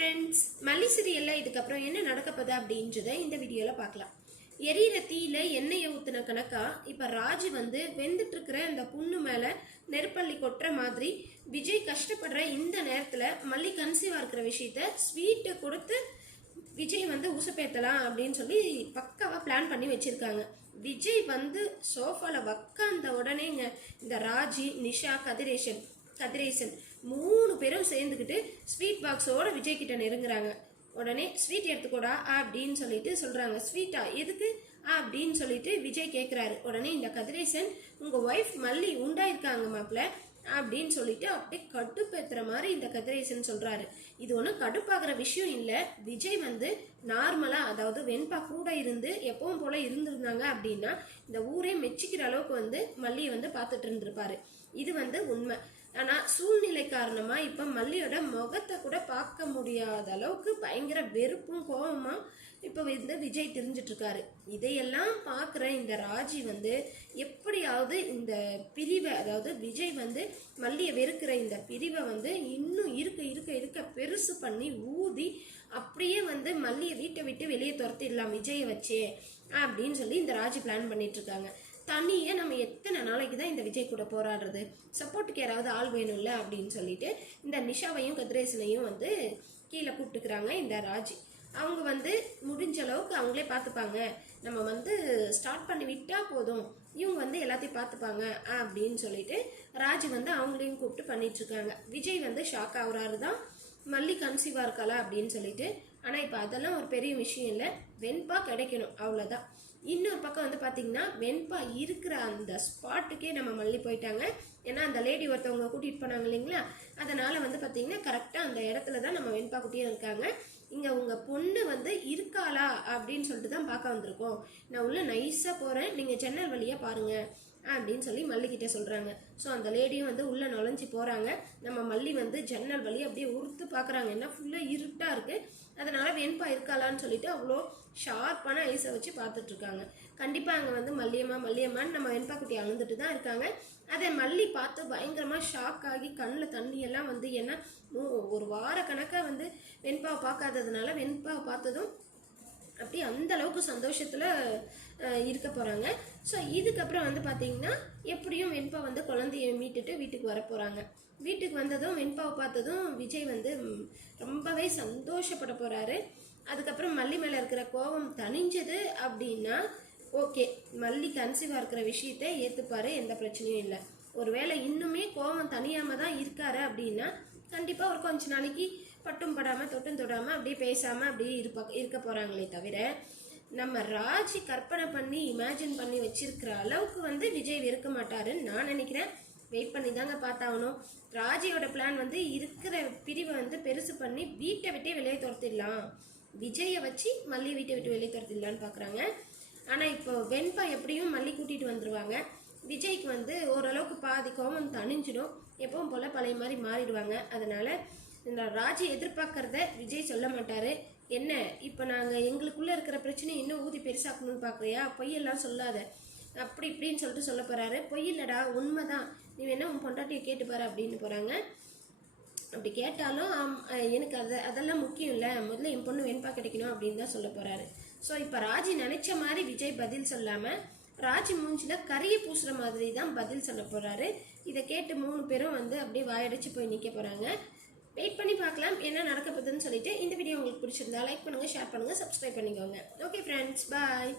Friends, மல்லி சீரியல்ல இதுக்கப்புறம் என்ன நடக்க போகுது அப்படின்றத இந்த வீடியோல பார்க்கலாம். எரியிற தீயில எண்ணெயை ஊத்துன கணக்கா இப்ப ராஜு வந்து வெந்துட்டு இருக்கிற அந்த புண்ணு மேல நெருப்பள்ளி கொட்டுற மாதிரி விஜய் கஷ்டப்படுற இந்த நேரத்துல மல்லி கன்சீவா இருக்கிற விஷயத்த ஸ்வீட்டை கொடுத்து விஜய் வந்து உசுப்பேத்தலாம் அப்படின்னு சொல்லி பக்காவா பிளான் பண்ணி வச்சிருக்காங்க. விஜய் வந்து சோஃபால உக்காந்த உடனேங்க இந்த ராஜி, நிஷா, கதிரேசன் 3 பேரும் சேர்ந்துக்கிட்டு ஸ்வீட் பாக்ஸோட விஜய் கிட்ட நெருங்குறாங்க. உடனே ஸ்வீட் எடுத்துக்கூடா அப்படின்னு சொல்லிட்டு சொல்றாங்க. ஸ்வீட்டா எதுக்கு அப்படின்னு சொல்லிட்டு விஜய் கேட்குறாரு. உடனே இந்த கதிரேசன், உங்க ஒய்ஃப் மல்லி உண்டாயிருக்காங்க மாப்பிள்ள அப்படின்னு சொல்லிட்டு அப்படியே கடுப்பேத்துற மாதிரி இந்த கதிரேசன் சொல்றாரு. இது ஒன்றும் கடுப்பாகிற விஷயம் இல்லை. விஜய் வந்து நார்மலா, அதாவது வெண்பா கூட இருந்து எப்பவும் போல இருந்திருந்தாங்க அப்படின்னா இந்த ஊரே மெச்சிக்கிற அளவுக்கு வந்து மல்லியை வந்து பார்த்துட்டு இருந்திருப்பாரு. இது வந்து உண்மை. ஆனா சூழ்நிலை காரணமா இப்ப மல்லியோட முகத்தை கூட பார்க்க முடியாத அளவுக்கு பயங்கர வெறுப்பும் கோபமா இப்ப வந்து விஜய் தெரிஞ்சிட்டு இருக்காரு. இதையெல்லாம் பாக்குற இந்த ராஜி வந்து எப்படியாவது இந்த பிரிவை, அதாவது விஜய் வந்து மல்லியை வெறுக்கிற இந்த பிரிவை வந்து இன்னும் இருக்க பெருசு பண்ணி ஊதி அப்படியே வந்து மல்லியை வீட்டை விட்டு வெளியே துரத்திடலாம் விஜயை வச்சே அப்படின்னு சொல்லி இந்த ராஜி பிளான் பண்ணிட்டு இருக்காங்க. தனியே நம்ம எத்தனை நாளைக்கு தான் இந்த விஜய் கூட போராடுறது, சப்போர்ட்டுக்கு யாராவது ஆள் வேணும்ல அப்படின்னு சொல்லிட்டு இந்த நிஷாவையும் கதிரேசனையும் வந்து கீழே கூப்பிட்டுக்கிறாங்க இந்த ராஜி. அவங்க வந்து முடிஞ்ச அளவுக்கு அவங்களே பார்த்துப்பாங்க, நம்ம வந்து ஸ்டார்ட் பண்ணி விட்டா போதும், இவங்க வந்து எல்லாத்தையும் பார்த்துப்பாங்க அப்படின்னு சொல்லிட்டு ராஜி வந்து அவங்களையும் கூப்பிட்டு பண்ணிட்டு இருக்காங்க. விஜய் வந்து ஷாக் ஆகுறாரு தான், மல்லி கன்சீவா இருக்காளா அப்படின்னு சொல்லிட்டு. ஆனால் இப்போ அதெல்லாம் ஒரு பெரிய விஷயம் இல்லை, வெண்பா கிடைக்கணும் அவ்வளோதான். இன்னொரு பக்கம் வந்து பார்த்தீங்கன்னா வெண்பா இருக்கிற அந்த ஸ்பாட்டுக்கே நம்ம மல்லி போயிட்டாங்க. ஏன்னா அந்த லேடி ஒருத்தவங்க கூட்டிகிட்டு போனாங்க இல்லைங்களா, அதனால் வந்து பார்த்தீங்கன்னா கரெக்டாக அந்த இடத்துல தான் நம்ம வெண்பா குட்டியும் இருக்காங்க. இங்கே உங்கள் பொண்ணு வந்து இருக்காளா அப்படின்னு சொல்லிட்டு தான் பார்க்க வந்திருக்கோம், நான் உள்ள நைஸாக போகிறேன், நீங்கள் ஜன்னல் வழியாக பாருங்கள் அப்படின்னு சொல்லி மல்லிக்கிட்ட சொல்கிறாங்க. ஸோ அந்த லேடியும் வந்து உள்ளே நுழைஞ்சி போகிறாங்க. நம்ம மல்லி வந்து ஜன்னல் வழி அப்படியே உறுத்து பார்க்குறாங்க, ஏன்னா ஃபுல்லாக இருட்டாக இருக்குது. அதனால் வெண்பா இருக்காளான்னு சொல்லிட்டு அவ்வளோ ஷார்ப்பான ஐஸை வச்சு பார்த்துட்ருக்காங்க. கண்டிப்பாக அங்கே வந்து மல்லியம்மான்னு நம்ம வெண்பா குட்டி அழுந்துட்டு தான் இருக்காங்க. அதை மல்லி பார்த்து பயங்கரமாக ஷாக் ஆகி கண்ணில் தண்ணியெல்லாம் வந்து, ஏன்னா ஒரு வார கணக்காக வந்து வெண்பாவை பார்க்காததுனால வெண்பாவை பார்த்ததும் அப்படி அந்த அளவுக்கு சந்தோஷத்தில் இருக்க போகிறாங்க. ஸோ இதுக்கப்புறம் வந்து பார்த்தீங்கன்னா எப்படியும் வெண்பா வந்து குழந்தைய மீட்டுட்டு வீட்டுக்கு வர போகிறாங்க. வீட்டுக்கு வந்ததும் வெண்பாவை பார்த்ததும் விஜய் வந்து ரொம்பவே சந்தோஷப்பட போகிறாரு. அதுக்கப்புறம் மல்லி மேலே இருக்கிற கோபம் தணிஞ்சது அப்படின்னா ஓகே, மல்லி கன்சீவாக இருக்கிற விஷயத்த ஏற்றுப்பாரு, எந்த பிரச்சனையும் இல்லை. ஒருவேளை இன்னுமே கோபம் தனியாமல் தான் இருக்காரு அப்படின்னா கண்டிப்பாக ஒரு கொஞ்ச நாளைக்கு பட்டும் படாமல் தொட்டும் தொடாமல் அப்படியே பேசாமல் அப்படியே இருக்க போகிறாங்களே தவிர, நம்ம ராஜி கற்பனை பண்ணி இமேஜின் பண்ணி வச்சிருக்கிற அளவுக்கு வந்து விஜய் வெறுக்க மாட்டாருன்னு நான் நினைக்கிறேன். வெயிட் பண்ணி தாங்க பார்த்தாகணும். ராஜியோட பிளான் வந்து இருக்கிற பிரிவை வந்து பெருசு பண்ணி வீட்டை விட்டே வெளியே துரத்திடலாம், விஜயை வச்சு மல்லி வீட்டை விட்டு வெளியே துரத்திடலான்னு பார்க்குறாங்க. ஆனால் இப்போ வெண்பா எப்படியும் மல்லி கூட்டிகிட்டு வந்துடுவாங்க. விஜய்க்கு வந்து ஓரளவுக்கு பாதி கோபம் தணிஞ்சிடும், எப்பவும் போல் பழைய மாதிரி மாறிடுவாங்க. அதனால் இந்த ராஜி எதிர்பார்க்கறத விஜய் சொல்ல மாட்டார். என்ன இப்போ நாங்கள் எங்களுக்குள்ளே இருக்கிற பிரச்சனையை இன்னும் ஊதி பெருசாக்கணும்னு பார்க்குறியா, பொய்யெல்லாம் சொல்லாத அப்படி இப்படின்னு சொல்லிட்டு சொல்ல போகிறாரு. பொய் இல்லைடா, உண்மை தான், நீ வேணா உன் பொண்டாட்டியை கேட்டுப்பாரு அப்படின்னு போகிறாங்க. அப்படி கேட்டாலும் எனக்கு அதெல்லாம் முக்கியம் இல்லை, முதல்ல என் பொண்ணு வெண்பா கிடைக்கணும் அப்படின்னு தான் சொல்ல போகிறாரு. ஸோ இப்போ ராஜி நினச்ச மாதிரி விஜய் பதில் சொல்லாமல் ராஜி மூஞ்சில் கறியை பூசுகிற மாதிரி தான் பதில் சொல்ல போகிறாரு. இதை கேட்டு 3 பேரும் வந்து அப்படியே வாயடிச்சு போய் நிற்க போகிறாங்க. வெயிட் பண்ணி பார்க்கலாம் என்ன நடக்க போகுதுன்னு சொல்லிட்டு. இந்த வீடியோ உங்களுக்கு பிடிச்சிருந்தா லைக் பண்ணுங்கள், ஷேர் பண்ணுங்கள், சப்ஸ்கிரைப் பண்ணிக்கோங்க. ஓகே ஃப்ரெண்ட்ஸ், பாய்.